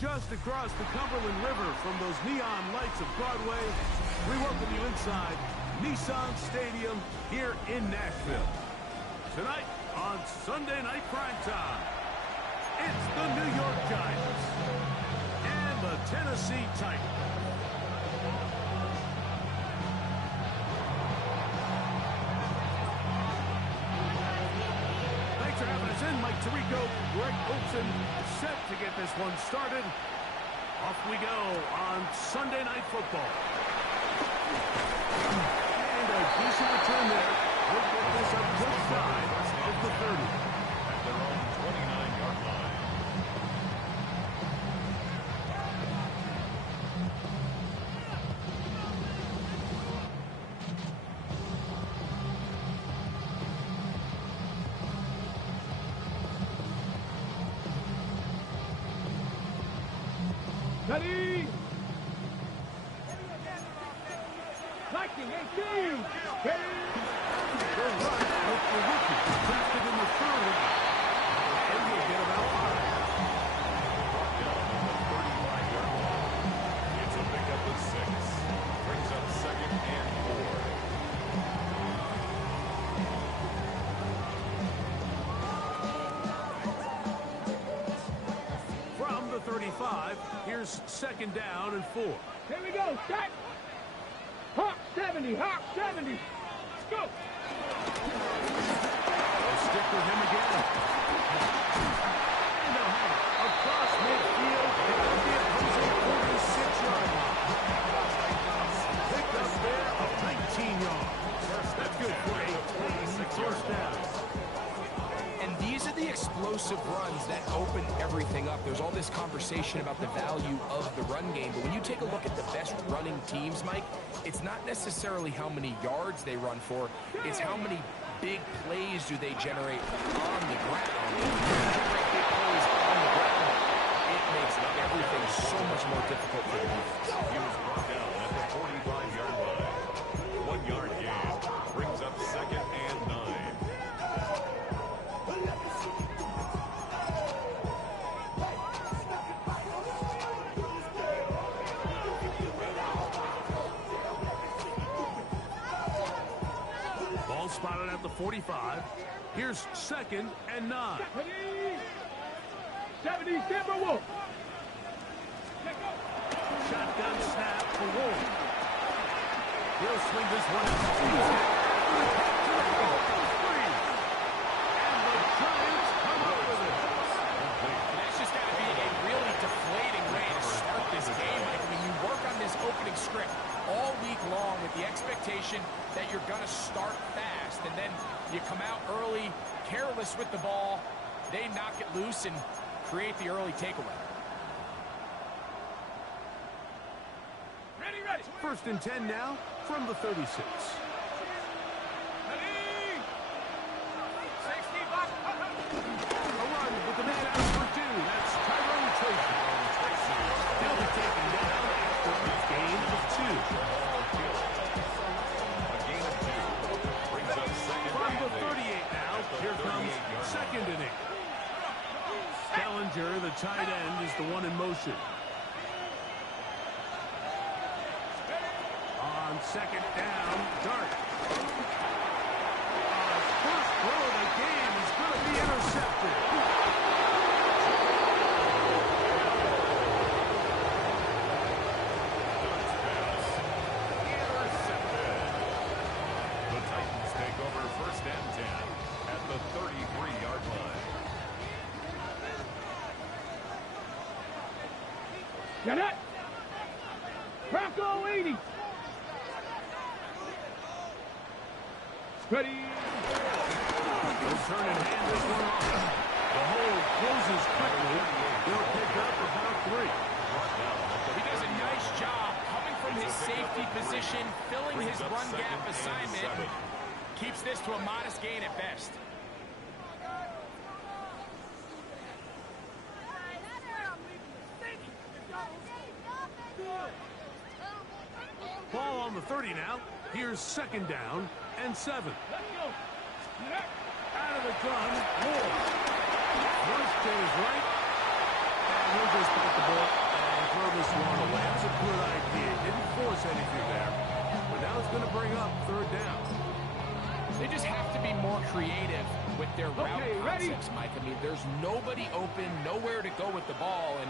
Just across the Cumberland River from those neon lights of Broadway, we welcome you inside Nissan Stadium here in Nashville. Tonight on Sunday Night Primetime, it's the New York Giants and the Tennessee Titans. Thanks for having us in. Mike Tirico, Greg Olson, set to get this one started. Off we go on Sunday Night Football. And a decent return there. We'll get this up good side of the 30. At their own 29-yard line. Ready! Liking 18! Ready! The run with the rookie. Drafted in the third. And we'll get about 5. Brought down at the 35-yard line. It's a pickup of 6. Brings up 2nd and 4. From the 35, here's 2nd down and 4. Here we go, set! Hawk 70, Hawk 70! Let's go! They'll stick with him again. And a hit across midfield down the opposing 46-yard line. Picked up there of 19 yards. That's good for a clean first down. And these are the explosive runs that open everything up. There's all this conversation about the value of the run game, but when you take a look at the best running teams, Mike, it's not necessarily how many yards they run for, it's how many big plays do they generate on the ground. If you generate big plays on the ground, it makes everything so much more difficult for the defense. He was brought down at the 45-yard line. 1-yard gain. Brings up 2nd and 9. Ball spotted at the 45. Here's 2nd and 9. Ready! 70, Timberwolf! Shotgun snap for Wolf. He'll swing this one out. And the Giants come up with it. That's just got to be a really deflating way to start this game. Like, I mean, you work on this opening script all week long with the expectation that you're going to start fast, and then you come out early, careless with the ball, they knock it loose and create the early takeaway. Ready, ready! 1st and 10 now from the 36. Ready! 60, box! A run with the man out for 2. That's Tyrone Tracy. He'll be taken down after a gain of 2. A gain of 2. Brings up 2nd From and the 8. 38 now, here comes 2nd and 8. Bellinger, the tight end, is the one in motion. On 2nd down, Dart. First throw of the game is going to be intercepted. Intercepted. The Titans take over 1st and 10 at the 33-yard line. Get it! Bronco 80! Ready! They'll turn and hand this one off. The hole closes quickly. They'll pick up about 3. He does a nice job coming from his safety position, filling his run gap assignment. Keeps this to a modest gain at best. Ball on the 30 now. Here's 2nd down and 7. Let's go! Out of the gun, Moore. First to his right. And he'll just bite the bullet and throw this one away. That was a good idea. Didn't force anything there. But now it's going to bring up third down. They just have to be more creative with their route concepts, Mike. I mean, there's nobody open, nowhere to go with the ball, and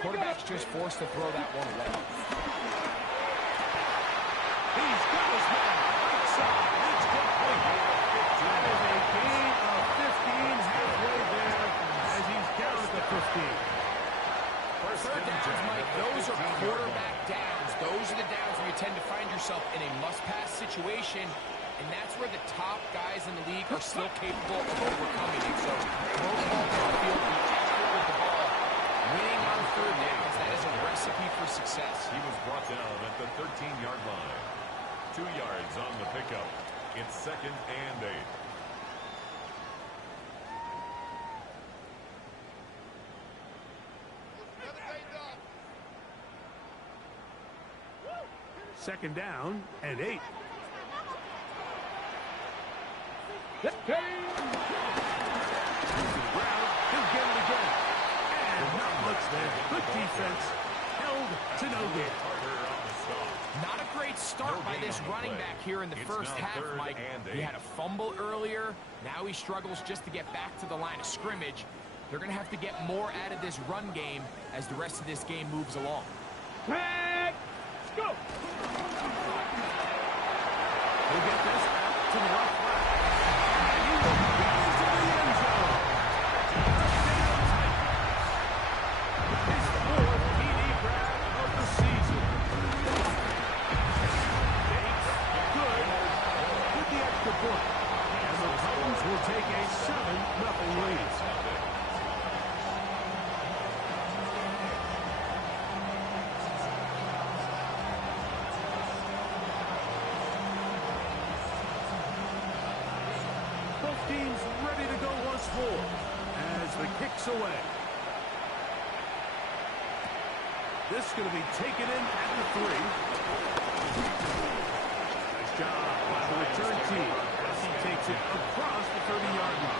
quarterback's just forced to throw that one away. He's got his man right side. It's complete. That is a gain of 15 halfway there as he's down at the 15. Third downs, Mike, those are quarterback downs. Those are the downs where you tend to find yourself in a must-pass situation, and that's where the top guys in the league are still capable of overcoming it. So, throw the ball down the field, be accurate with the ball. Winning on third downs, that is a recipe for success. He was brought down at the 13-yard line. 2 yards on the pickup. It's 2nd and 8. Second down and 8. Let's go. Brown, he'll get it again. And not much there. Good defense. Held to no gain. Not a great start by this running back here in the first half, Mike. He had a fumble earlier. Now he struggles just to get back to the line of scrimmage. They're going to have to get more out of this run game as the rest of this game moves along. Tag. Let's go. He'll get this out to the left flat. And he will get into the end zone. Touchdown Titans. His 4th TD grab of the season. Bates, good with the extra point. And the Titans will take a 7-0 lead. Teams ready to go once more as the kick's away. This is going to be taken in at the 3. Nice job by the return team as he takes it across the 30-yard line.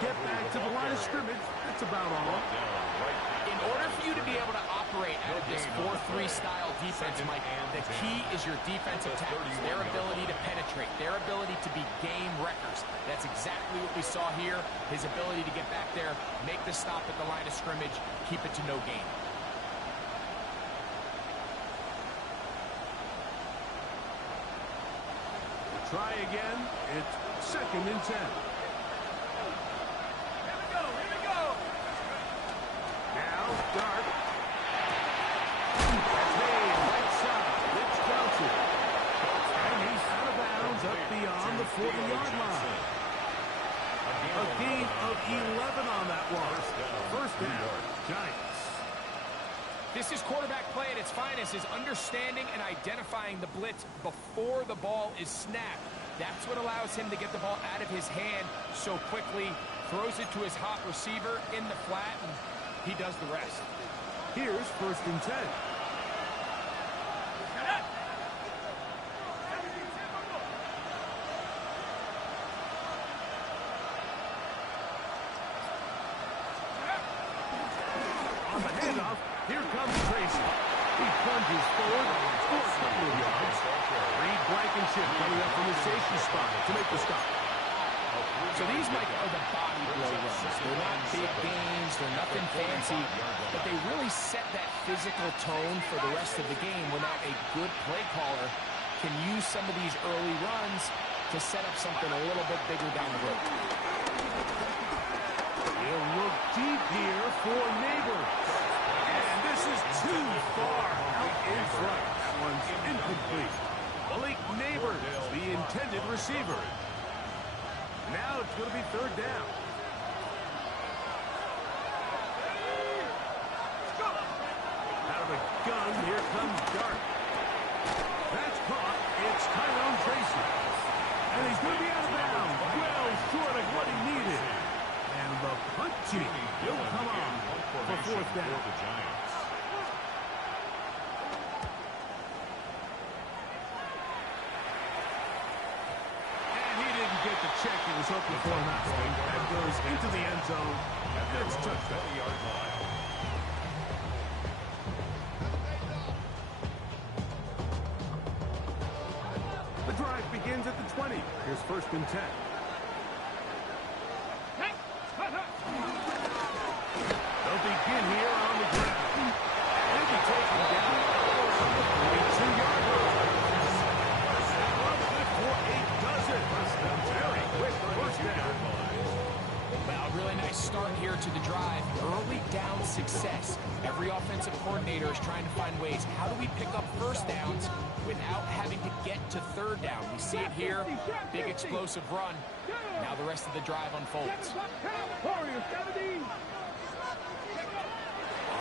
Get back to the line of scrimmage. That's about all. In order for you to be able to operate out of this 4-3 style defense, Mike, the key is your defensive tackles, their ability to penetrate, their ability to be game wreckers. That's exactly what we saw here. His ability to get back there, make the stop at the line of scrimmage, keep it to no gain. Try again. It's 2nd and 10. Dart. That's made right side. Rich Johnson. And he's out of bounds up beyond the 40-yard line. A gain of 11 on that one. First down, Giants. This is quarterback play at its finest, is understanding and identifying the blitz before the ball is snapped. That's what allows him to get the ball out of his hand so quickly, throws it to his hot receiver in the flat, and he does the rest. Here's 1st and 10. On the handoff, here comes Tracy. He plunges forward for a couple of yards. Reed Blankenship coming up from the safety spot to make the stop. So these, Mike, are the body blow runs. They're not big gains, they're nothing fancy, but they really set that physical tone for the rest of the game where now a good play caller can use some of these early runs to set up something a little bit bigger down the road. He'll look deep here for Neighbors. And this is too far out in front. That one's incomplete. Malik Neighbors, the intended receiver. Now it's going to be 3rd down. Let's go. start. That's caught. It's Tyrone Tracy. And he's going to be out of bounds. Well short of what he needed. And the punching will come on for fourth down. The Giants. And he didn't get the check he was hoping for in that one. That goes into the end zone. That's touchdown. 20-yard line. The drive begins at the 20. Here's first and 10. They'll begin here on the ground. They'll be taken down. 42-yard line. That run good for 8 does it. Very quick first down. Well, a really nice start here to the drive. Early down success. Every offensive coordinator is trying to find ways. How do we pick up first downs without having to get to third down? We see it here. Big explosive run. Now the rest of the drive unfolds.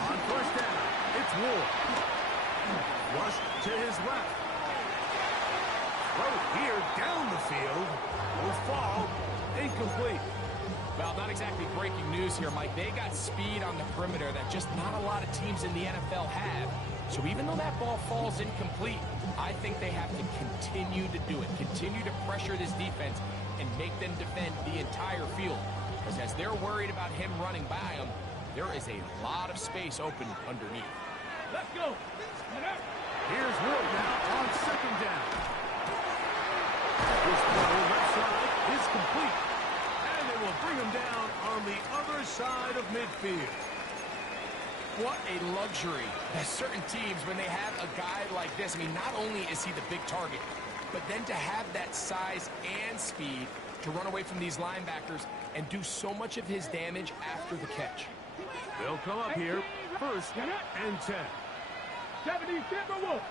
On first down, it's Ward. Rush to his left. Throw here down the field. Will fall. Incomplete. Well, not exactly breaking news here, Mike. They got speed on the perimeter that just not a lot of teams in the NFL have. So even though that ball falls incomplete, I think they have to continue to do it. Continue to pressure this defense and make them defend the entire field. Because as they're worried about him running by them, there is a lot of space open underneath. Let's go. Here's Ward now on second down. This throw left side is complete. And they will bring him down on the other side of midfield. What a luxury that certain teams, when they have a guy like this, I mean, not only is he the big target, but then to have that size and speed to run away from these linebackers and do so much of his damage after the catch. They'll come up here, first and 10. 70 Timberwolves.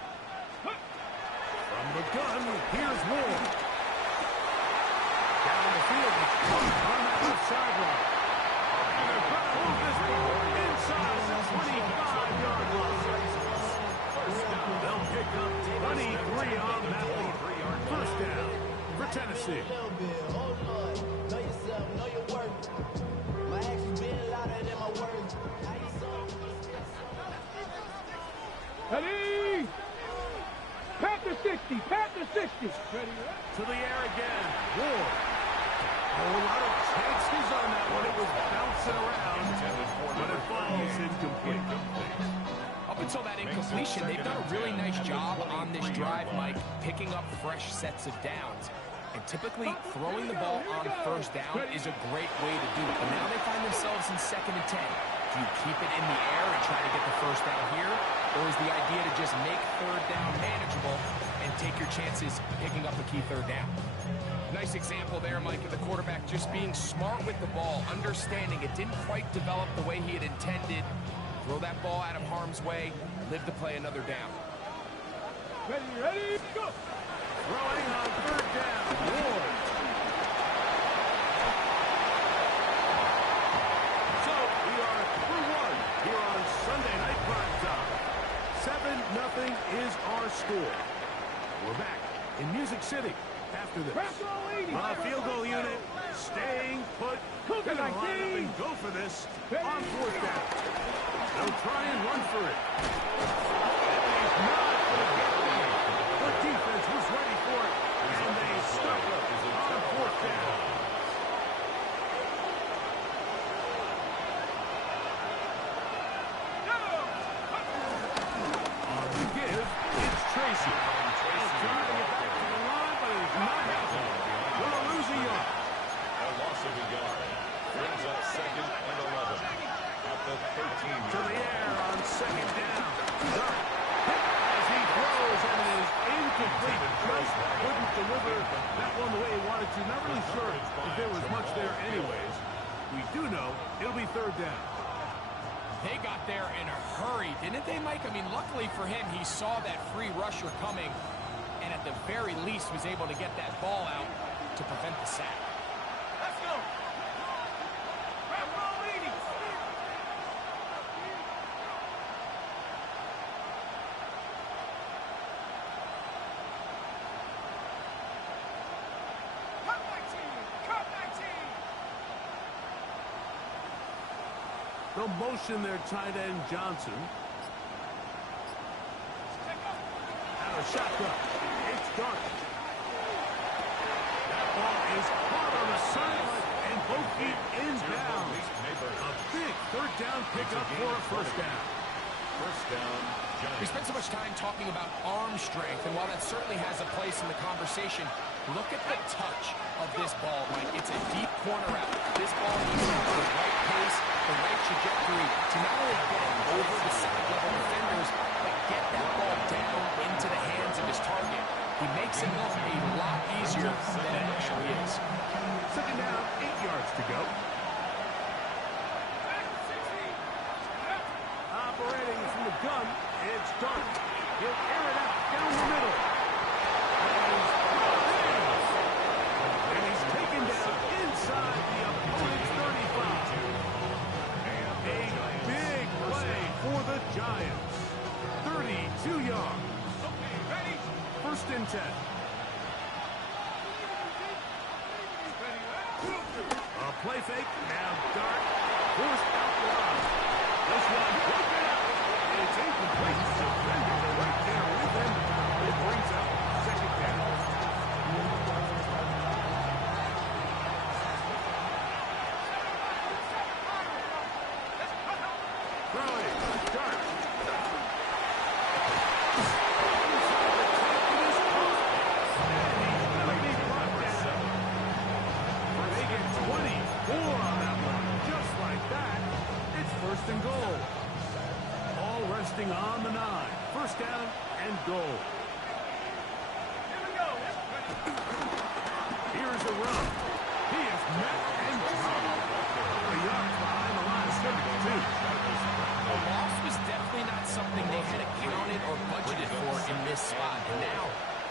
From the gun, here's Ward. Down the field, it's caught on that left sideline. And they're going to move this ball inside the 25-yard line. They'll pick up 23 on that one. First down for Tennessee. Ready? Panther 60, Panther 60. Ready? To the air again. Ward. A lot of chances on that one. It was bouncing around, but it falls incomplete. Up until that incompletion, they've done a really nice job on this drive, Mike, picking up fresh sets of downs. And typically, throwing the ball on first down is a great way to do it. But now they find themselves in second and 10. Do you keep it in the air and try to get the first down here? Or is the idea to just make third down manageable and take your chances picking up a key third down? Nice example there, Mike, of the quarterback just being smart with the ball, understanding it didn't quite develop the way he had intended. Throw that ball out of harm's way, live to play another down. Ready, go! Throwing on third down. Ward. So we are through one here on Sunday Night Prime Time. 7-0 is our score. We're back in Music City after this. Field goal unit staying put. They're going to line up and go for this on fourth down. They'll try and run for it. And he's not going to get there. The defense was ready for it, and they stuck up on fourth down. On the give, it's Tracy. He's trying to get back to the line, but it's not happening. Going to lose a yard. A loss of a yard. Brings up second and 11 at the 13. To the air on second down. As he throws, and it is incomplete. Just couldn't deliver that one the way he wanted to. Not really sure if there was much there anyways. We do know it'll be third down. They got there in a hurry, didn't they, Mike? I mean, luckily for him, he saw that free rusher coming, and at the very least was able to get that ball out to prevent the sack. Let's go! Leading. 2 They'll motion their tight end, Johnson. Out of shotgun. It's Dark. That ball is caught on the sideline, and both feet inbounds. A big third down pickup for a first down. First down, Giants. We spent so much time talking about arm strength, and while that certainly has a place in the conversation, look at the touch of this ball, Mike. It's a deep corner out. This ball needs to have the right pace, the right trajectory to not only get over the side-level defenders, but get that ball down into the hands of his target. He makes it look a lot easier than it actually is. Second down, 8 yards to go. Operating from the gun, it's Dark. He'll air it out down the middle. And he's taken down inside the opponent's 35. A big play for the Giants. 32 yards. First and 10. A play fake. Now Dark forced out wide. This one broken out. It's incomplete. Defenders are right there with him. It brings up second down. Throwing. Dark. First and goal. All resting on the 9. First down and goal. Here's a run. He is met and dropped. A yard behind the line of scrimmage, too. The loss was definitely not something they had accounted or budgeted for in this spot. And now,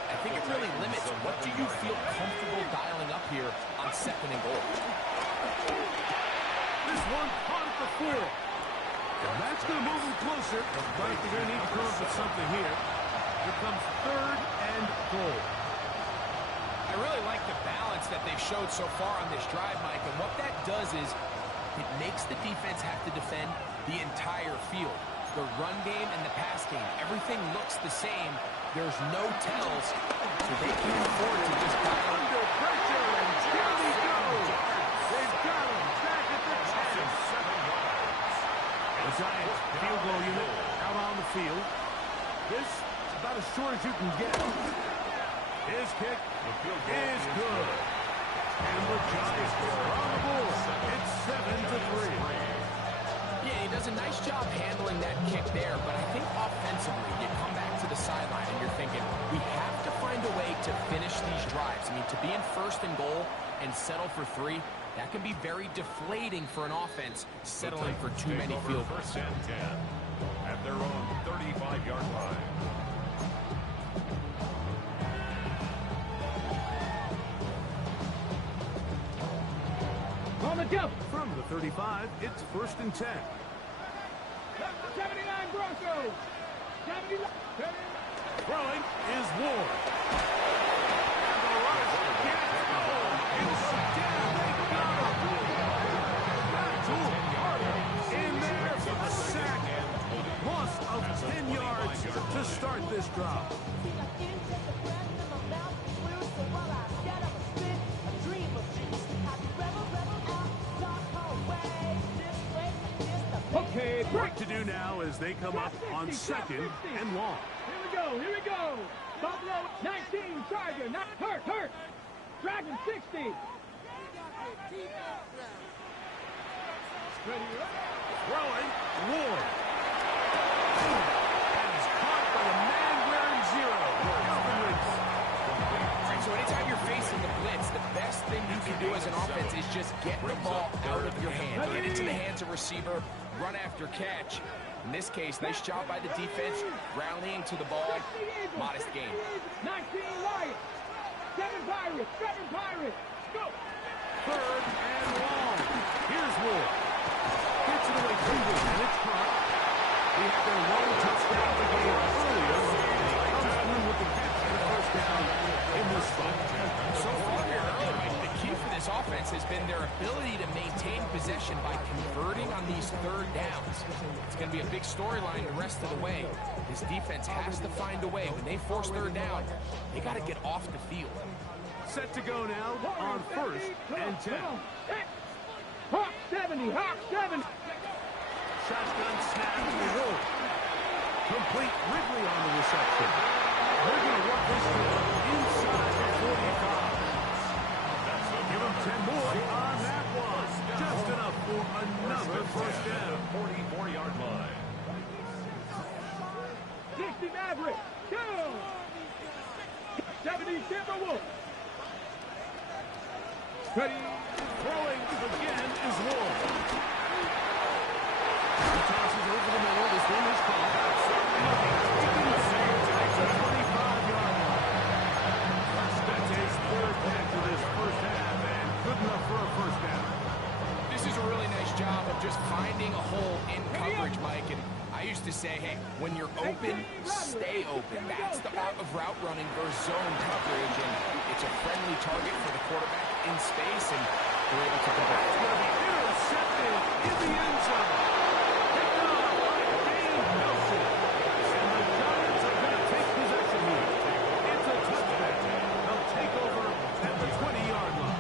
I think it really limits what do you feel comfortable dialing up here on second and goal. This one caught at the 4. And that's going to move him closer. But they're going to need to come up with something here. Here comes third and goal. I really like the balance that they've showed so far on this drive, Mike. And what that does is it makes the defense have to defend the entire field. The run game and the pass game, everything looks the same. There's no tells, so they can afford to just dial under pressure, and here he goes. They've got him back at the 10. The Giants field goal unit out on the field. This is about as short as you can get. His kick is good. And the Giants are on the board. It's 7-3. Yeah, he does a nice job handling that kick there, but I think offensively, you come back to the sideline and you're thinking, we have to find a way to finish these drives. I mean, to be in first and goal and settle for 3, that can be very deflating for an offense settling for too many field goals. First and 10 at their own 35-yard line. On the jump. From the 35, it's first and 10. 79 Broncos. 79. Throwing is Ward. And the rush gets going. It's down. They got him. Abdul Carter in there for the sack. Loss of 10 yards to start this drive. Okay, What to do now as they come up on second and long. Here we go. Buffalo 19, Charger, not hurt. Dragon 60. Throwing, Ward. And is caught by the man wearing 0. So anytime you're facing the blitz, the best thing you can do as an offense is just get the ball out of your hands. Get it to the hands of receiver, run after catch. In this case, nice job by the defense, rallying to the ball. Modest gain. 19 Lions. 7 Pirates. Go. Third and long. Here's Ward. Gets it away quickly, and it's caught. He had their one touchdown of the game earlier. Comes through with the catch and a first down in this spot. So far here early, the key for this offense offense has been their ability to maintain possession by converting on these third downs. It's going to be a big storyline the rest of the way. This defense has to find a way. When they force third down, they got to get off the field. Set to go now on 1st and 10. Hawk 70, Hawk 70. Shotgun snap to the hole. Complete Ridley on the reception. They're going to work this one inside the 45. Give them 10 more on that one. Just enough for another first down. 44-yard line. 60 Maverick, go! 70 Timberwolves. Ready. Throwing again is Ward. He tosses over the middle. This one is caught. Takes a 25-yard line. That's his third catch of this first half, and good enough for a first down. This is a really nice job of just finding a hole in coverage, Mike. And I used to say, hey, when you're open, stay open. That's the art of route running versus zone coverage. And it's a friendly target for the quarterback in space, and they're able to convert. It's going to be intercepted in the end zone. Picked up by Dave Nelson. And the Giants are going to take possession here. It's a touchback. They'll take over at the 20-yard line.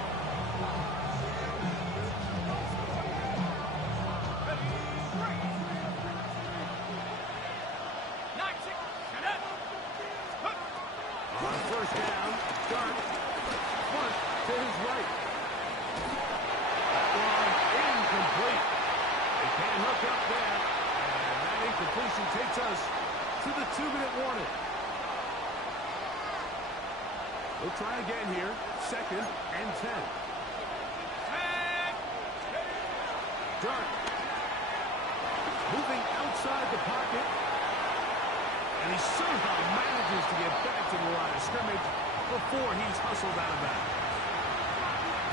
On first down, Dart. Punt to his right. That one incomplete. They can't hook up there. And that incompletion takes us to the 2-minute warning. We'll try again here. 2nd and 10. Dart. Moving outside the pocket. And he somehow manages to get back to the line of scrimmage before he's hustled out of bounds.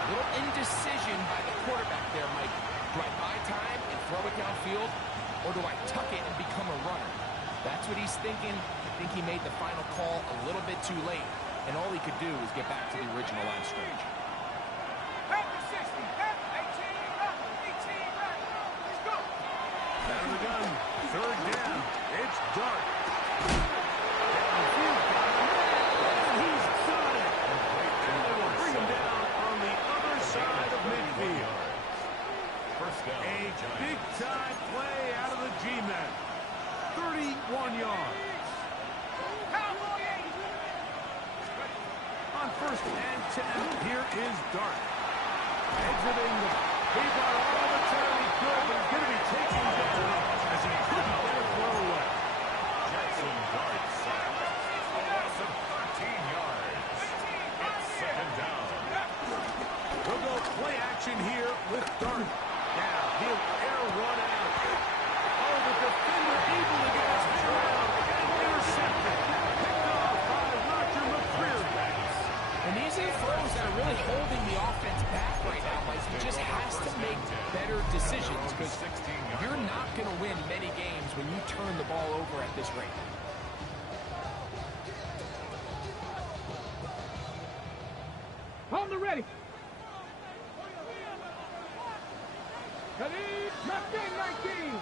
A little indecision by the quarterback there, Mike. Do I buy time and throw it downfield, or do I tuck it and become a runner? That's what he's thinking. I think he made the final call a little bit too late, and all he could do was get back to the original line of scrimmage. Out of the gun, third down. It's Dart. Downfield, and he's got it. And they will bring him down on the other side of midfield. First down. A big-time play out of the G-men. 31 yards. On 1st and 10, here is Dart. Exiting the P-bar all the time he could, but he's going to be taken down as he couldn't get a throw away. Jackson Dart sacked. A loss of 13 yards. It's 2nd down. We'll go play action here with Dart. Now he'll air one out. Oh, the defender able to get his head around and intercepted. Picked off by Roger McCreary. And these are the throws that are really holding the offense back right now. Like, he just has to make better decisions, because you're not going to win many games when you turn the ball over at this rate. On the ready. Ready, 19.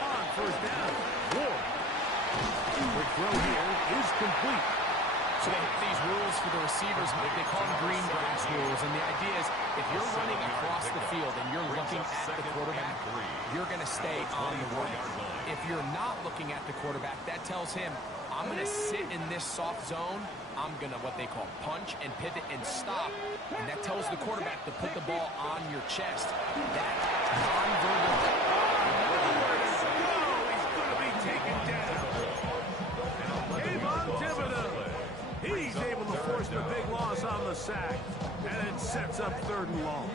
On first down, Ward. The throw here is complete. So they have these rules for the receivers, Mike. They call them green grass rules. And the idea is, if you're running across the field and you're looking at the quarterback, you're going to stay on the run. If you're not looking at the quarterback, that tells him, I'm going to sit in this soft zone. I'm going to what they call punch and pivot and stop. And that tells the quarterback to put the ball on your chest. That nonverbal. He's going to be taken down. Kayvon Thibodeau. He's able to force the big loss on the sack, and it sets up 3rd and long.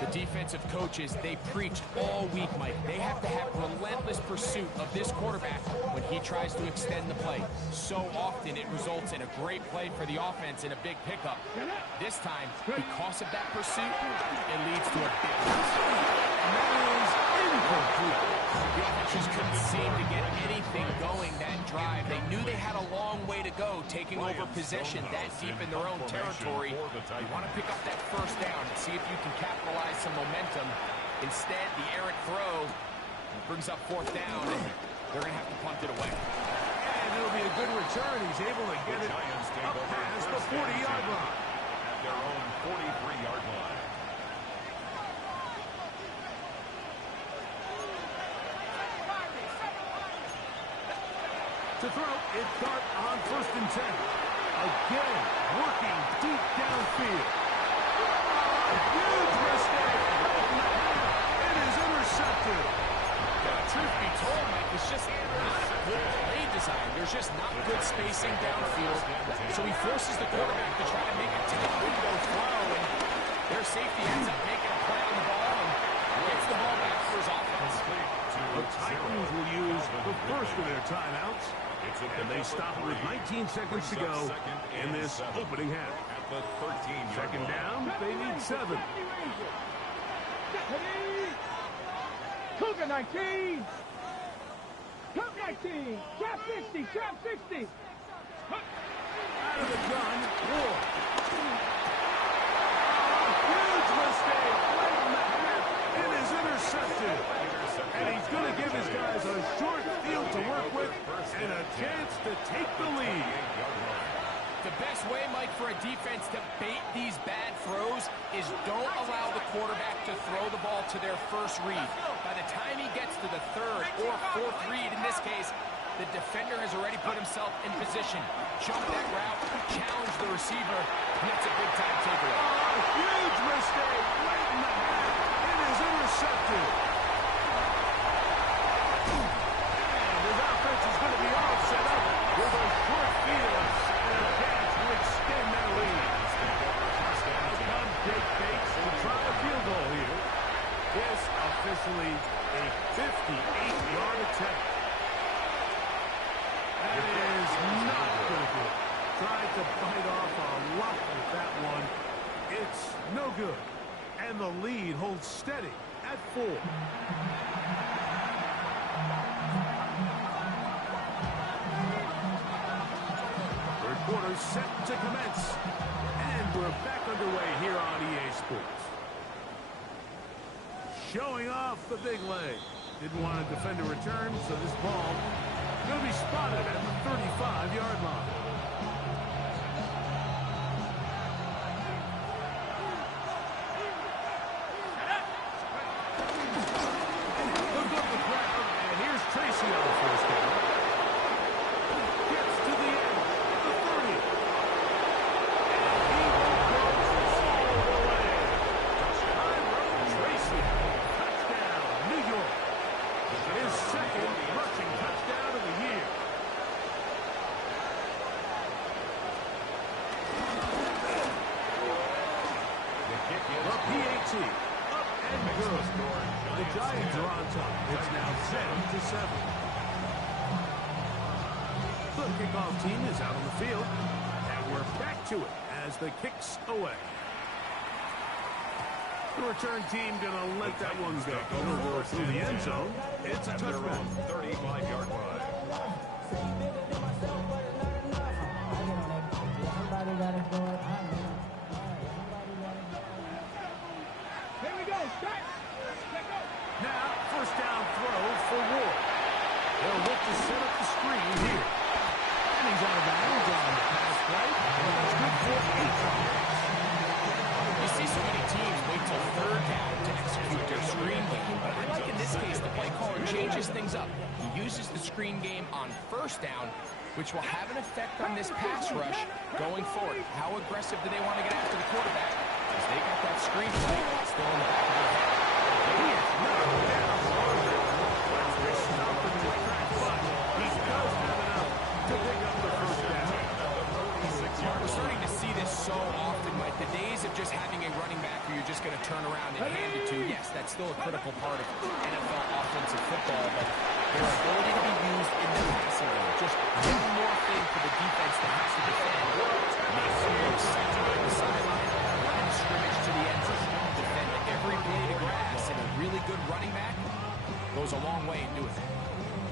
The defensive coaches, they preached all week, Mike. They have to have relentless pursuit of this quarterback when he tries to extend the play. So often it results in a great play for the offense and a big pickup. This time, because of that pursuit, it leads to a big loss. And that is incomplete. The offense just couldn't seem to get anything going that drive. They knew they had a long way to go, taking over possession that deep in their own territory. You want to pick up that first down and see if you can capitalize some momentum. Instead, the errant throw brings up fourth down, and they're going to have to punt it away. And it'll be a good return. He's able to get it up past the 40-yard line. At their own 43-yard line. To throw, it's Dart on 1st and 10. Again, working deep downfield. Huge mistake. It is intercepted. Truth be told, Mike, it's just not good play design. There's just not good spacing downfield. So he forces the quarterback to try to make a tight window throw, and their safety ends up making a play on the ball and gets the ball back for his offense. The Titans will use the first of their timeouts, and they stop it with 19 seconds to go in this opening half. At the 13-yard Second down, they need 7. Cougar 19. Cup 19. Trap 60. Trap 60. Out of the gun, Ward. Huge mistake. Right in the half. It is intercepted. And he's going to give his guys a short field to work with and a chance to take the lead. The best way, Mike, for a defense to bait these bad throws is don't allow the quarterback to throw the ball to their first read. By the time he gets to the 3rd or 4th read, in this case, the defender has already put himself in position. Jump that route, challenge the receiver, and that's a big-time takeaway. Huge mistake right in the half. It is intercepted. And his offense is going to be all set up with a short field and a chance to extend their lead. Pump Jake Bates to try a field goal here. This officially a 58-yard attempt. That is not going to do it. Tried to bite off a lot with that one. It's no good. And the lead holds steady at 4. Third quarter set to commence. And we're back underway here on EA Sports. Showing off the big leg. Didn't want to defend a return, so this ball going to be spotted at the 35-yard line. Look up the crowd, and here's Tracy on the first down. Gets to the end, the 30. And he goes all the way. Tyrone Tracy, touchdown, New York. His second rushing touchdown of the year. The PAT, up and good. The Giants are on top. It's now 7-7. The kickoff team is out on the field, and we're back to it as the kick's away. The return team going to let that one go. It'll go through the end zone. It's a touchdown. 35-yard line. Here we go. Start. Let go. Now, first down throw for Ward. They'll look to set up the screen here. And he's out of bounds on the pass play. And that's good for 8 yards. You see so many teams wait till 3rd down to execute their screen game, but I like in this case the play caller changes things up. He uses the screen game on 1st down, which will have an effect on this pass rush going forward. How aggressive do they want to get after the quarterback? Because they got that screen play still in the back of their head. He is knocked down. Let's be stopping the track, but he does have enough to pick up the first down. We're starting to see this so often, Mike. The days of just having a running back who you're just going to turn around and hand it to, yes, that's still a critical part of NFL offensive football, but their ability to be used in the passing game, just one more thing for the defense that has to defend. Make some more set behind the sideline, line of scrimmage to the end zone, defend every blade of grass, and a really good running back, those goes a long way in doing that.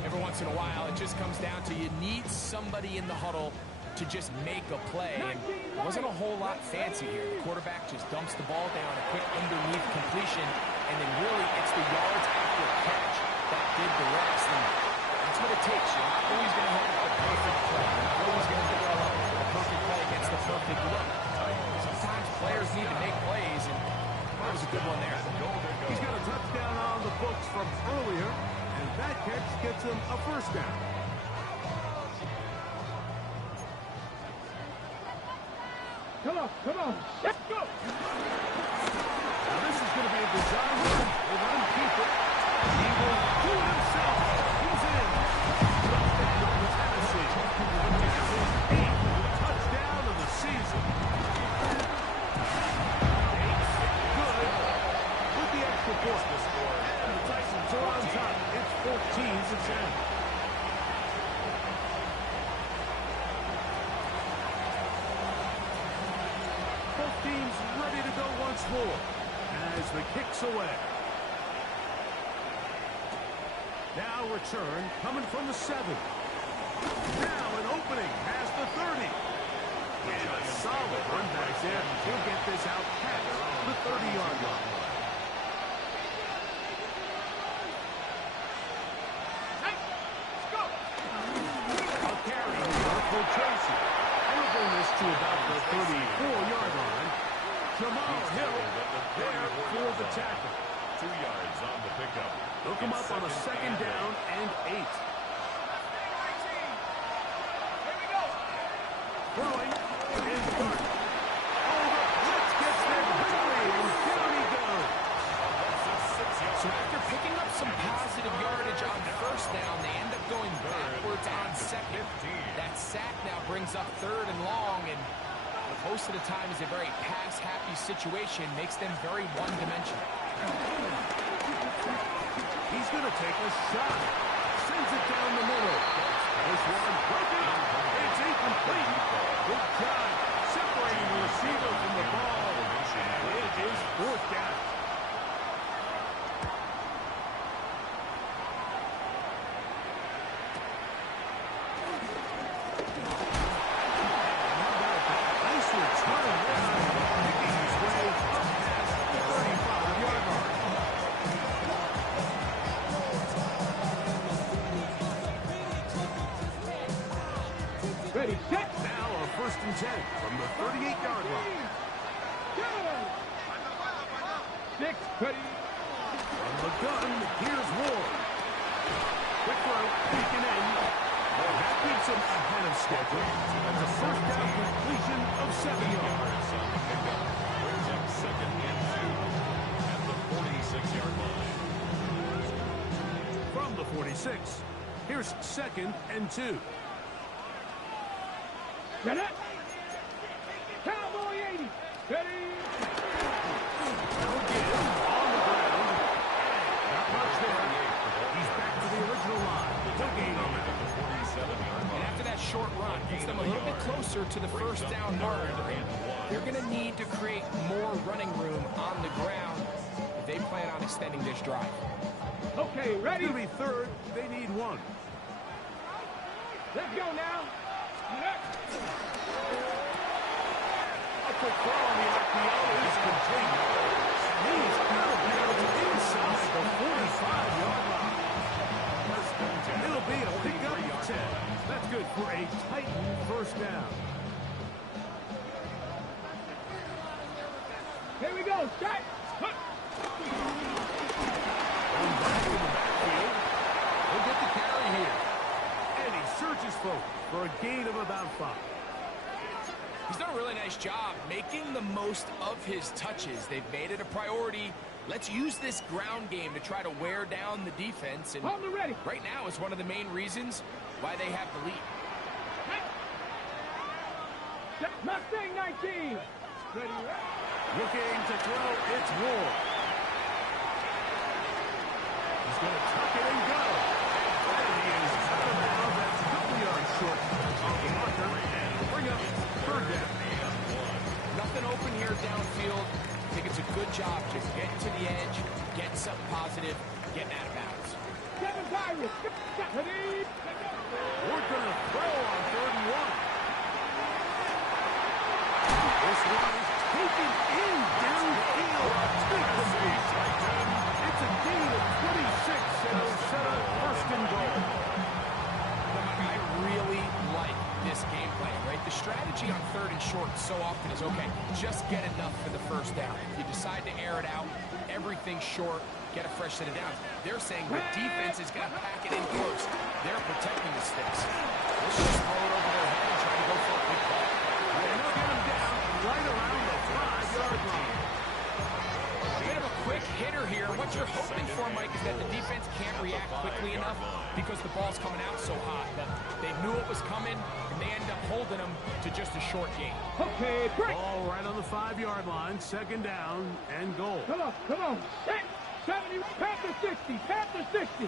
Every once in a while, it just comes down to you need somebody in the huddle to just make a play. And it wasn't a whole lot fancy here. The quarterback just dumps the ball down, a quick underneath completion, and then really it's the yards after catch that did the rest. And that's what it takes. You're not always going to have the perfect play. You're not always going to develop the perfect play against the perfect look. Sometimes players need to make plays, and that was a good one there. He's got a touchdown on the books from earlier, and that catch gets him a first down. Come on, come on. Let's go. Now this is going to be a design run. They let him keep it. He will do it himself. He's in. Touchdown to Tennessee. That's his 8th touchdown of the season. 8 good with the extra point. And the Titans are on top. It's 14-10. Teams ready to go once more as the kick's away. Now return coming from the 7. Now an opening past the 30. And a solid run back there. He'll get this out past the 30-yard line. Hey, let's go. A carry here for Tracy. He'll bring this to about the 34-yard line. Jamal Hill there for the tackle. 2 yards on the pickup. They'll come up on a 2nd down and 8. Here we go. Throwing is Burke. Oh, the blitz gets there. And down he goes. So after picking up some positive yardage on 1st down, they end up going backwards on 2nd. That sack now brings up 3rd and long, and most of the time is a very pass-happy situation, makes them very one-dimensional. He's going to take a shot. Sends it down the middle. This one broken. It's incomplete. Good job separating the receiver from the ball. It is 4th down. Ready, set. Now a 1st and 10 from the 38-yard line. Go. 6, ready. From the gun, here's Ward. Quick throw, peeking in. That keeps him ahead of schedule. That's a 1st down completion of 7 yards. Brings up 2nd and 2 at the 46-yard line. From the 46, here's 2nd and 2. Get it. Cowboy 80. Ready. On the ground. Not much there. He's back to the original line. No gain on that. And after that short run, gets them a little bit closer to the 1st down mark. They're going to need to create more running room on the ground if they plan on extending this drive. Okay, ready. To be 3rd, they need 1. Let's go now. A quick throw on the RPO is complete. He's got it down inside the 45-yard line. It'll be a pickup of 10. That's good for a Titan 1st down. Here we go. Set. And back in the backfield. He'll get the carry here. And he searches for a gain of about 5. He's done a really nice job making the most of his touches. They've made it a priority. Let's use this ground game to try to wear down the defense. And On the ready. right now is one of the main reasons why they have the lead. Mustang 19. Ready. Looking to throw, it's Ward. He's going to tuck it and go. And he is out of bounds. That's a couple yards short of the marker. And bring up 3rd down. Nothing open here downfield. I think it's a good job to get to the edge, get something positive, getting out of bounds. Seven Pirates. We're going to throw on 3rd and 1. This one is taken in downfield. It's a gain of 26 and it'll set up 1st and goal. I really like this game plan, right? The strategy on 3rd and short so often is, okay, just get enough for the 1st down. If you decide to air it out, everything short, get a fresh set of downs. They're saying the defense is going to pack it in close. They're protecting the sticks. Let's just throw it over their head and try to go for a big ball. And they'll get him down right around the 5-yard line. Bit of a quick hitter here. What you're hoping for, Mike, is that the defense can't react quickly enough because the ball's coming out so hot. They knew it was coming, and they end up holding them to just a short gain. Okay, break. Ball right on the 5-yard line, 2nd down and goal. Come on. 70, Panther 60, Panther 60.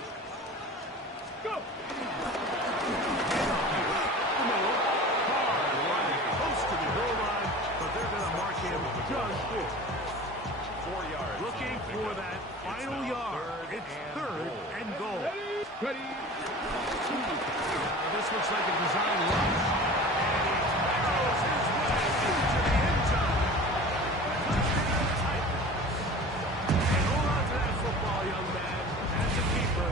Go. Hard running close to the goal line, but they're going to mark him just short. 4 yards. Looking for that final yard. It's 3rd and goal. Ready. This looks like a design rush. And he barrels his way into the end zone. Touchdown Titans. And hold on to that football, young man. As a keeper,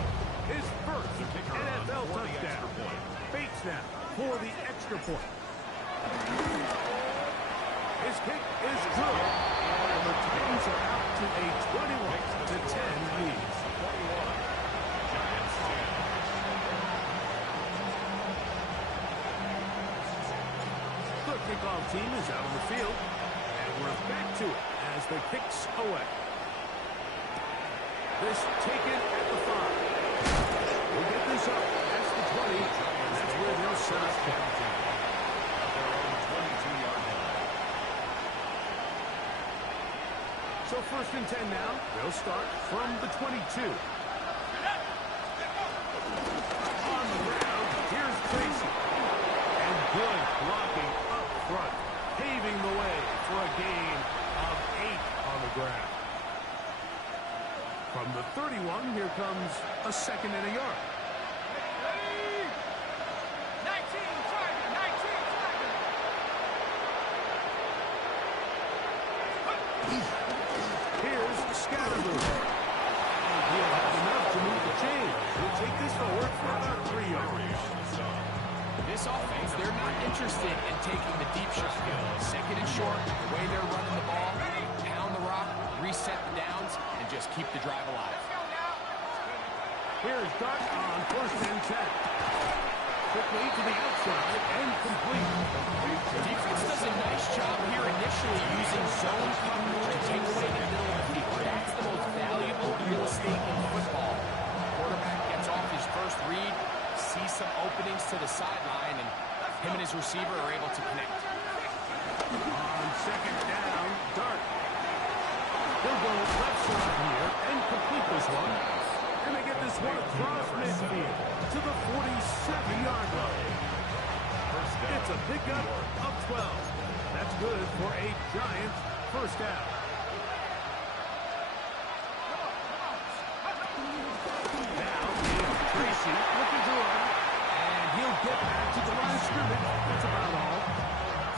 his first NFL touchdown. Fake snap for the extra point. His kick is good. And the Titans are out to a 21-10 lead. The kickoff team is out on the field, and we're back to it as the kicks away. This taken at the 5. We'll get this up past the 20, and that's where they'll set up camp. Their own 22-yard line. So 1st and 10 now. They'll start from the 22. On the ground, here's Tracy. And good blocking up front, paving the way for a gain of 8 on the ground. From the 31, here comes a 2nd and a yard. 19, target, 19, target. Here's Scatterboo. And he'll have enough to move the chain. He'll take this forward for about 3 yards. This offense, they're not interested in taking the deep shot here. 2nd and short, the way they're running the ball, pound the rock, reset the downs, and just keep the drive alive. Here's Dart on 1st and 10. Quickly to the outside and complete. Defense does a nice job here initially using zone coverage to take away the middle of the field. That's the most valuable real estate in football. Quarterback gets off his first read, sees some openings to the sideline, and him and his receiver are able to connect. On 2nd down, Dart. They'll go left side here and complete this one. And they get this one across midfield to the 47-yard line. It's a pickup of 12. That's good for a Giants 1st down. Now is Tracy looking to run, and he'll get back to the line of scrimmage. That's about all.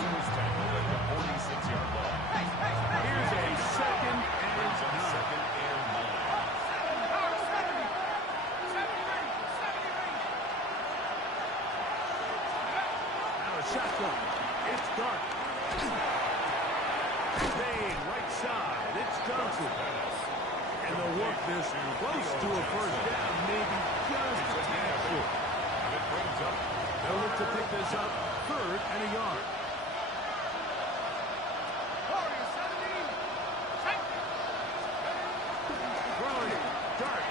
He was tackled at the 46-yard line. Here's a 2nd and 9. Second and 9. Shotgun. It's Dart. Bang, right side. It's Johnson. And they'll work this close to a 1st down, maybe just a tad short. It brings up. They'll look to pick this up 3rd and a yard. Throwing it. Dart.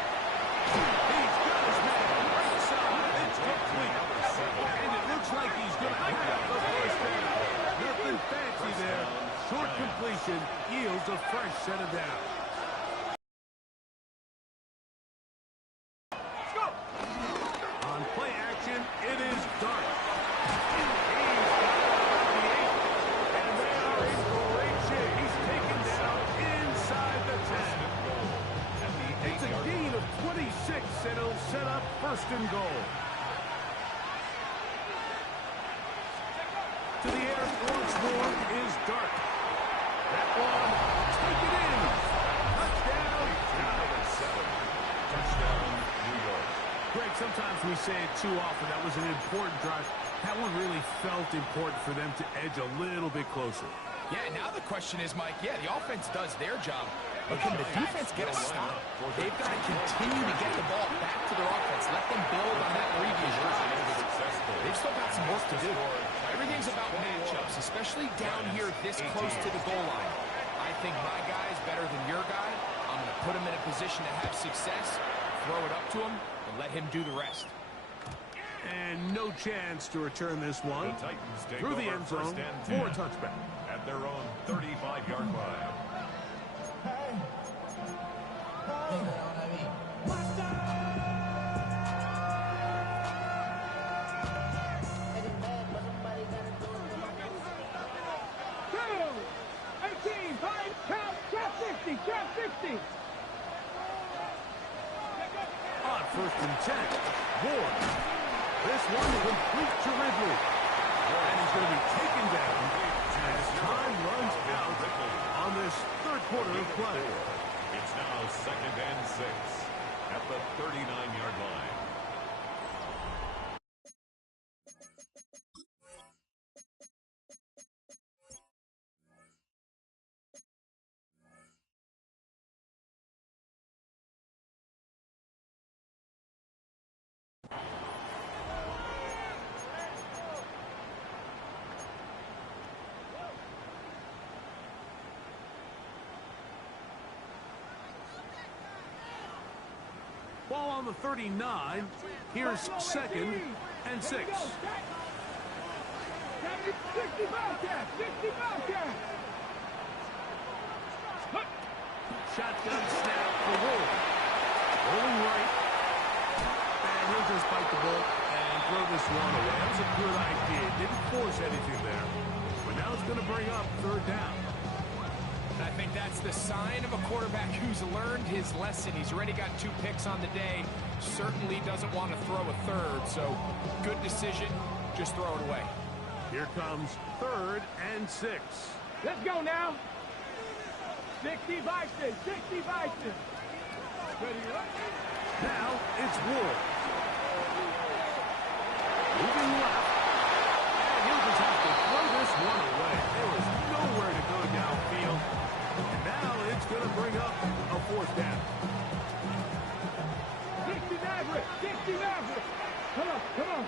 He's got his man. Right side. It's complete. And it looks like he's going to have the 1st down. Nothing fancy there. Short completion yields a fresh set of downs. On play action, it is Dart. He's got first and goal. To the air once more is Dark. That one, take it in. Touchdown. Number 7. Touchdown, New York. Greg, sometimes we say it too often. That was an important drive. That one really felt important for them to edge a little bit closer. Yeah, now the question is, Mike, yeah, the offense does their job, but can the defense get a stop? They've got to continue to get the ball back to their offense. Let them build on that previous drive. They've still got some work to do. Everything's about matchups, especially down here this close to the goal line. I think my guy is better than your guy. I'm going to put him in a position to have success, throw it up to him, and let him do the rest. And no chance to return this one. The Titans take through the over end zone first and for a 10 touchback. at their own 35-yard line. On first and 10, Ward. This one complete to Ridley. And he's going to be taken down as time runs out on this third quarter of play. It's now 2nd and 6 at the 39-yard line. Ball on the 39. Here's 2nd and 6. 60 Bobcat! 60 Bobcat! Shotgun snap for Ward. Rolling right. And he'll just bite the ball and throw this one away. That was a good idea. Didn't force anything there. But now it's going to bring up 3rd down. I think that's the sign of a quarterback who's learned his lesson. He's already got 2 picks on the day. Certainly doesn't want to throw a 3rd. So good decision. Just throw it away. Here comes 3rd and 6. Let's go now. 60 Bison! 60 Bison! Now it's Ward. Moving left. And he'll just have to throw this one away. There was nowhere to go downfield. And now it's going to bring up a 4th down. 60 Maverick! 60 Maverick! Come on, come on!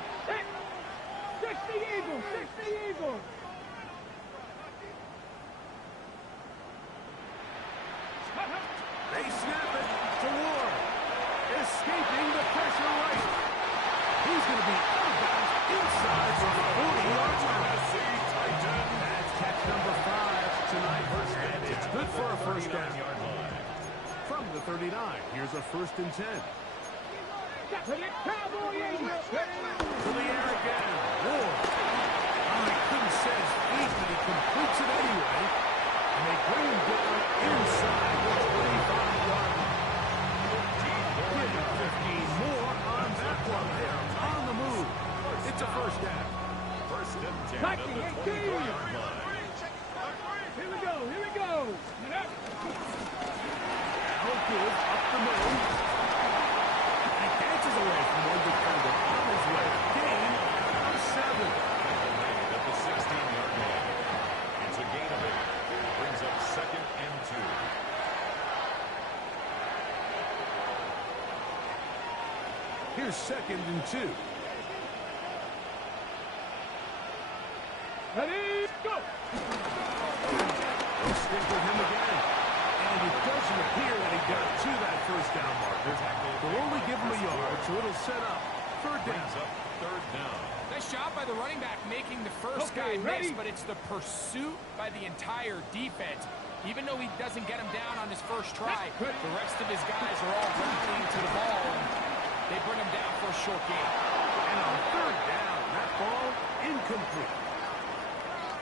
60 Eagles! 60 Eagles! They snap it to Ward. Escaping the pressure right. He's going to be out of bounds inside the 40-yard line. That's catch number 5 tonight. And it's good for a 1st down. From the 39, here's a 1st and 10. Cowboy Eagles! To the air again. Ward. Oh, he couldn't set his feet, but he completes it anyway. And they bring him down inside the 25-yard line. Give him 15 more on that one. They are on the move. It's a 1st down. 1st and 10 at the 25-yard line. Here we go, here we go! Now good up the middle. And dances away from one defender on his way. Gain of 7. At the 16-yard line. It's a gain of 8. Brings up 2nd and 2. Here's 2nd and 2. Ready, go! They'll stick with him again. And it doesn't appear that he got to that 1st down marker. They'll only give him a yard, so it'll set up 3rd down. Brings up 3rd down. Nice job by the running back making the first guy miss, but it's the pursuit by the entire defense. Even though he doesn't get him down on his first try, the rest of his guys are all running to the ball, and they bring him down for a short gain. And on 3rd down, that ball incomplete.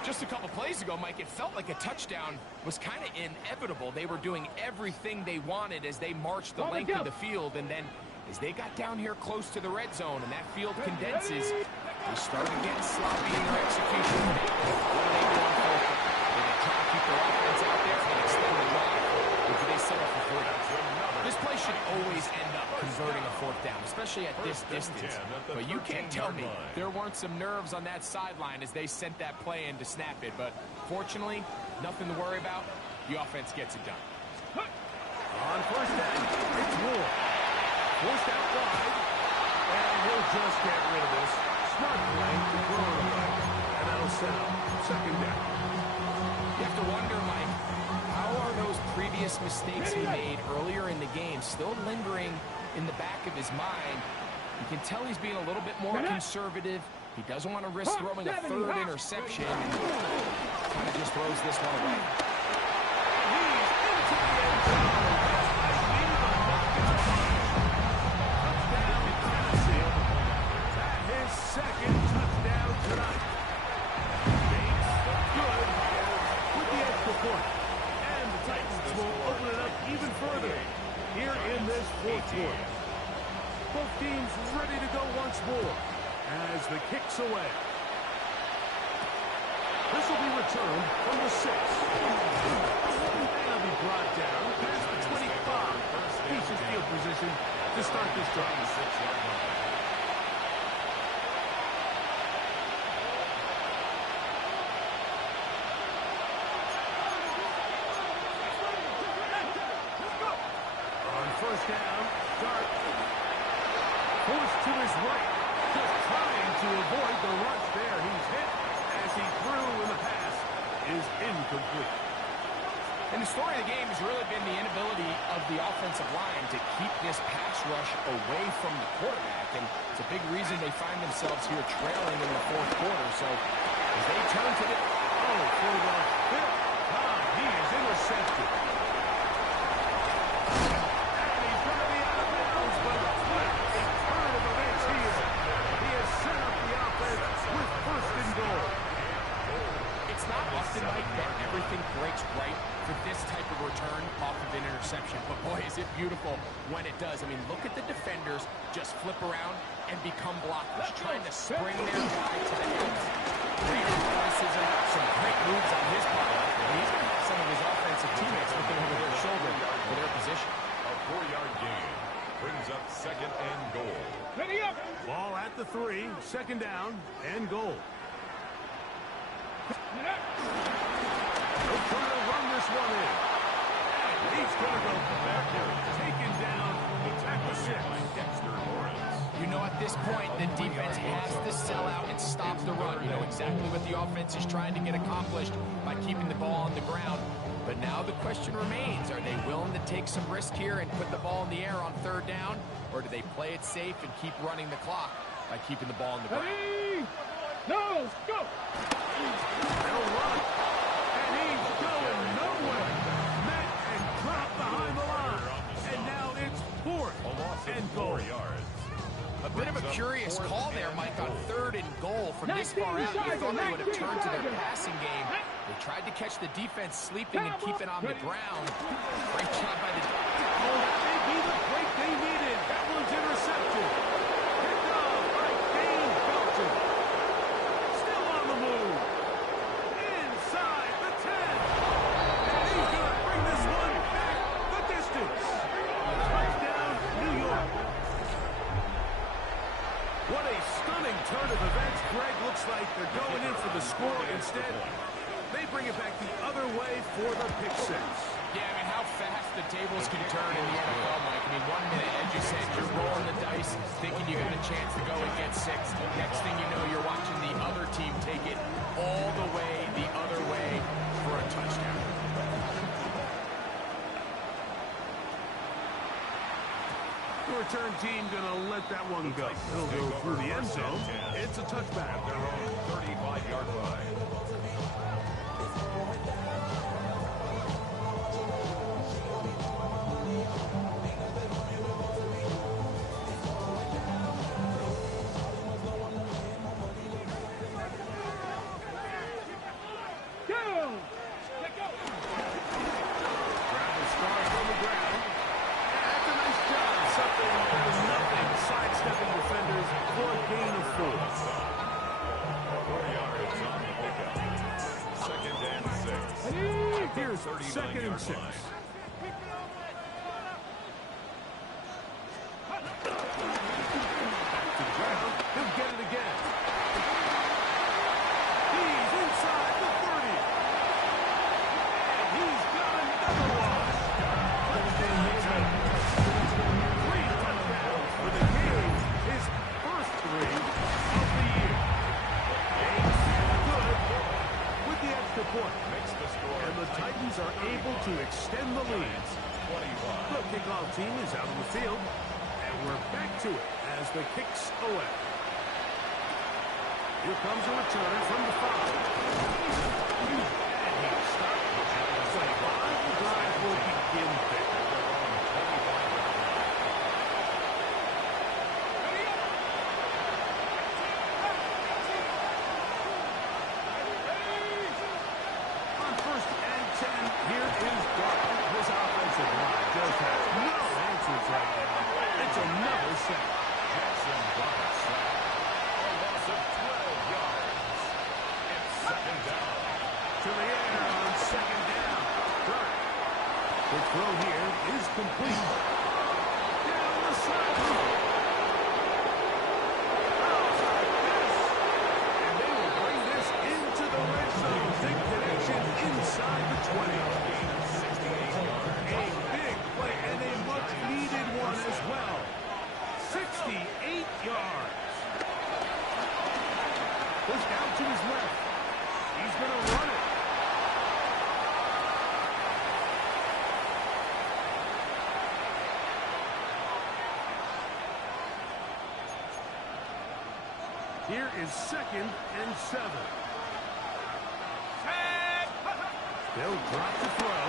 Just a couple plays ago, Mike, it felt like a touchdown was kind of inevitable. They were doing everything they wanted as they marched the length of the field, and then As they got down here close to the red zone and that field condenses, they started getting sloppy in their execution. What do they do on fourth down? Do they try to keep their offense out there and extend the drive? Or do they settle for fourth down? This play should always end up converting a fourth down, especially at this distance. But you can't tell me there weren't some nerves on that sideline as they sent that play in to snap it. But fortunately, nothing to worry about. The offense gets it done. On first down, it's Moore. Forced out wide, and he'll just get rid of this. Smart play to throw it away, and that'll set up second down. You have to wonder, Mike, how are those previous mistakes he made earlier in the game still lingering in the back of his mind? You can tell he's being a little bit more conservative. He doesn't want to risk throwing a third interception, and kind of just throws this one away. He's into the end zone. Second touchdown tonight. Bates good with the extra point. And the Titans will open it up even further here in this fourth quarter. Both teams ready to go once more as the kick's away. This will be returned from the 6. They'll be brought down past the 25. Decent field position to start this drive. First down, Dart forced to his right, just trying to avoid the rush there. He's hit as he threw, and the pass is incomplete. And the story of the game has really been the inability of the offensive line to keep this pass rush away from the quarterback, and it's a big reason they find themselves here trailing in the fourth quarter. So as they turn to the... Oh, for the fifth time, he is intercepted. It's not often, Mike, that everything breaks right for this type of return off of an interception. But boy, is it beautiful when it does. I mean, look at the defenders just flip around and become blockers, trying to spring their guy to the end. Great athleticism, some great moves on his part. And he's got some of his offensive teammates looking over their shoulder for their position. A 4-yard gain brings up second and goal. Ready up. Ball at the 3, second down and goal. He'll try to run this one in. And he's going to go back there, taken down at the 6. You know, at this point, the defense has to sell out and stop the run. You know exactly what the offense is trying to get accomplished by keeping the ball on the ground. But now the question remains, are they willing to take some risk here and put the ball in the air on third down? Or do they play it safe and keep running the clock by keeping the ball on the ground? Ready? No, go! They'll run. And he's going nowhere. Met and dropped behind the line. And now it's fourth and goal. A bit of a curious call there, Mike, on third and goal from this far out. You thought they would have turned to their passing game. They tried to catch the defense sleeping and keep it on the ground. Great job by the... Oh, that may be the break they needed. That one's intercepted. Picked up by Dane Belton. Still on the move. Inside the 10. And he's going to bring this one back the distance. Touchdown, New York. What a stunning turn of events. Greg, looks like they're going in for the score. Instead, they bring it back the other way for the pick 6. Yeah, I mean, how fast the tables can turn in the NFL, Mike. I mean, 1 minute, as you said, you're rolling the dice, thinking you got a chance to go and get 6. Next thing you know, you're watching the other team take it all the way the other way for a touchdown. The return team going to let that one go. It'll go through the end zone. It's a touchback. Their own 35-yard line. Grab the start on the ground. Yeah, that's a nice job. Something that was not for a gain of 4. 4 yards on the pickup. 2nd and 6. Here's 2nd and 6. He'll get it again. He's inside the 30. And he's got another one. 3 touchdowns for the game. His first 3 of the year. James good with the extra point. Makes the score. And the Titans are able to extend the lead. 21. The kickoff team is out on the field. And we're back to it as the kicks away. Here comes a return from the 5. And he's stopped. The final drive will begin there. On 1st and 10, here is Dark. This offensive line just has no answers right now. It's another sack. Jackson got a sack. A loss of 12 yards. It's 2nd down. To the air on 2nd down. Dark. The throw here is complete. Down the sideline. How about this? And they will bring this into the red zone. Big connection inside the 20. 68 yards. A big play and a much-needed one as well. 68 yards. Pushed out to his left. He's going to run it. Here is 2nd and 7. They'll drop the throw.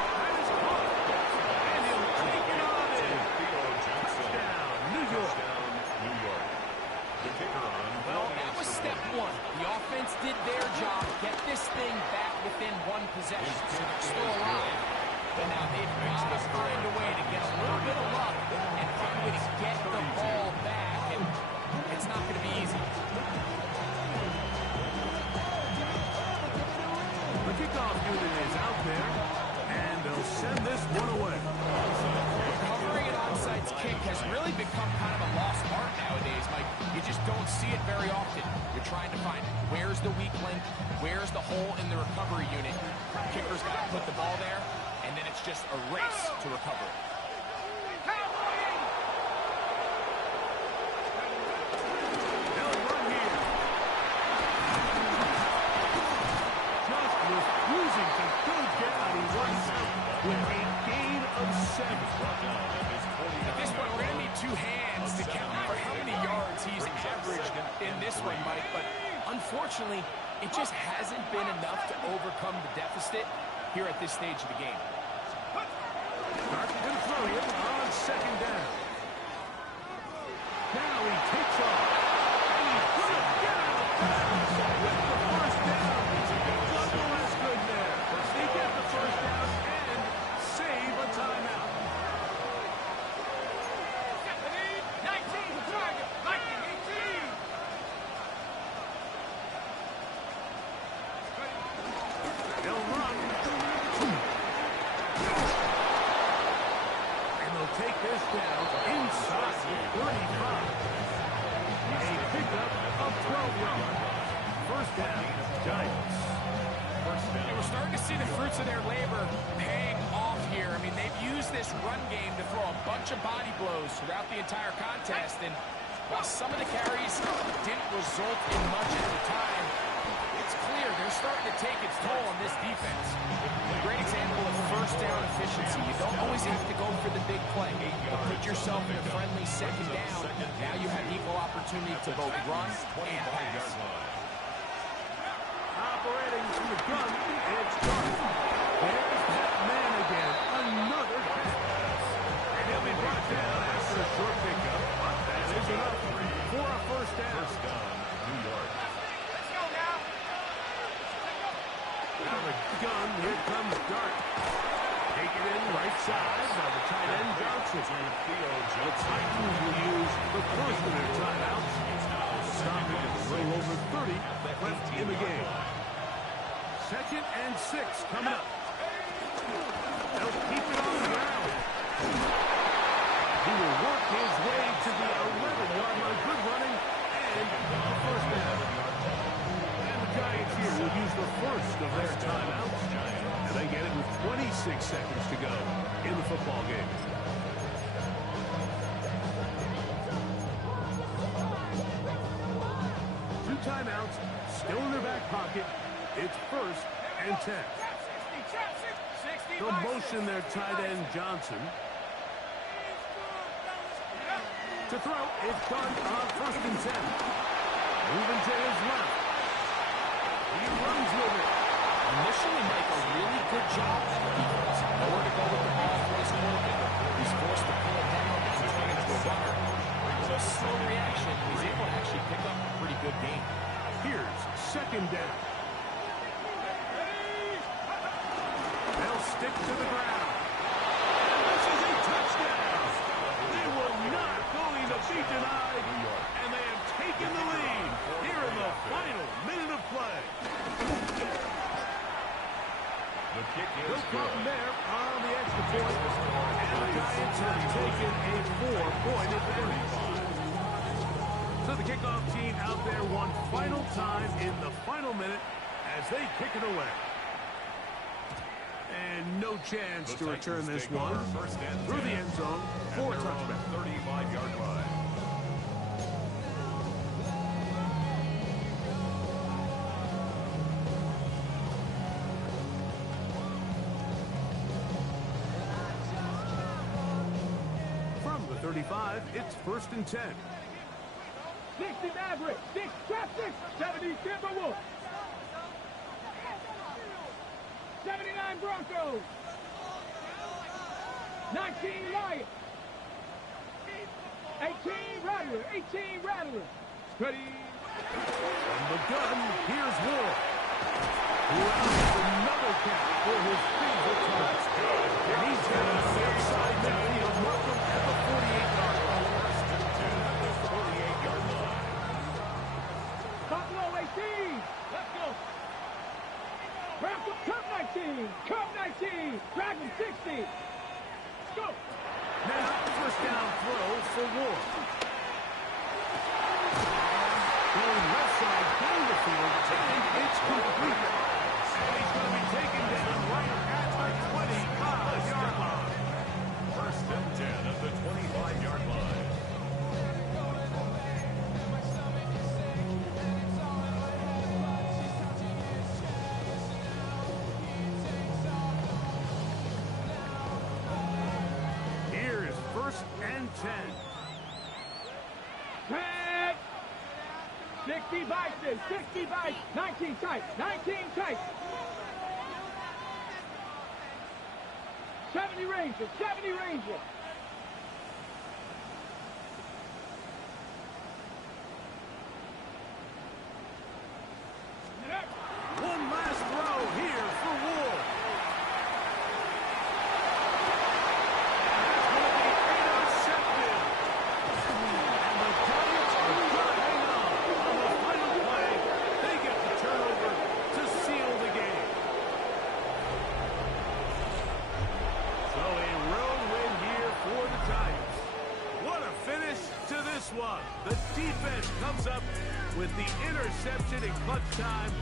That is caught. And he'll take it on in. Theo Johnson. Touchdown, New York. Touchdown, New York. The kicker on. Well, that was step 1. The offense did their job. Get this thing back within 1 possession. Still alive. But now they've got to find a way to get a little bit of luck and find a way to get the ball back. And it's not going to be easy. The kickoff unit is out there, and they'll send this one away. Recovering an onside kick has really become kind of a lost art nowadays, Mike. You just don't see it very often. You're trying to find where's the weak link, where's the hole in the recovery unit. Kicker's got to put the ball there, and then it's just a race to recover it. They'll run here. Just refusing to go down. He runs out with a gain of 7. At this point, we're going to need 2 hands to count for how many yards he's averaged in this one, Mike. But unfortunately, it just hasn't been enough to overcome the deficit here at this stage of the game. Starts to throw here on 2nd down. Now he takes off. And he's going to get out of bounds with the 1st down. Double is good there. They get the 1st down and save a timeout. 19, target, 19, 18. They'll run. And they'll take this down inside the 35. A pickup of 12 yards. 1st down, Giants. And we're starting to see the fruits of their labor paying off here. I mean, they've used this run game to throw a bunch of body blows throughout the entire contest. And while some of the carries didn't result in much at the time, it's clear they're starting to take its toll on this defense. A great example of 1st down efficiency. You don't always have to go for the big play. But put yourself in a friendly 2nd down. Now you have equal opportunity to both run and pass. Operating from the gun, it's Dark. There's that man again. Another pass. And he'll be brought down after a short pickup. That is enough for a 1st down. New York. Let's go now. Out of the gun, here comes Dark. Taken in right side by the tight end, Johnson. action. The Titans will use the first of their timeouts. Stopping a little over 30 left in the game. 2nd and 6 coming up. They'll keep it on the ground. He will work his way to the 11-yard line. Good running and the first down. And the Giants here will use the first of their timeouts. And they get it with 26 seconds to go in the football game. Two timeouts still in their back pocket. It's 1st and 10. They'll motion their tight end Johnson. To throw, it's done on 1st and 10. Moving to his left. He runs with it. Initially, Mike, a really good job on the defense. Nowhere to go with the ball for his quarterback. He's forced to pull it down and turn it into a runner. So slow reaction. He's able to actually pick up a pretty good game. Here's 2nd down. They'll stick to the ground. And this is a touchdown. They will not going to be denied. And they have taken the lead here in the final minute of play. The kick is No problem there on the extra point. And the Giants have taken a 4-point advantage. So the kickoff team out there one final time in the final minute as they kick it away. And no chance to return this one through the end zone for a touchback. 35-yard line. From the 35, it's 1st and 10. 60 Mavericks, 6 Traffic, 70 Timberwolves. 79 Broncos. 19 Lions. 18 Rattlers. 18 Rattlers. Ready. From the gun, here's Ward. Who has another catch for his favorite target. And he's got a fair side midfield. Welcome at the 48-yard line. 1st and 10 at the 48-yard line. Buffalo 18. Let's go. Broncos, Cup 19. Cup 19. Dragon 60. Go. Now, 1st down throw for Ward. Going left side down the field, and it's complete. And he's going to be taken down right at the 25-yard line. 1st and 10 at the 25-yard line. Here is 1st and 10. 10. 60 Bison. 60 Bison. 19 tight. 19 tight. 70 Rangers. 70 Rangers. One last throw here for Ward. And that's going to be intercepted. And the Giants are going to hang on the final play. They get the turnover to seal the game. So a road win here for the Giants. What a finish to this one. The defense comes up with the interception in clutch time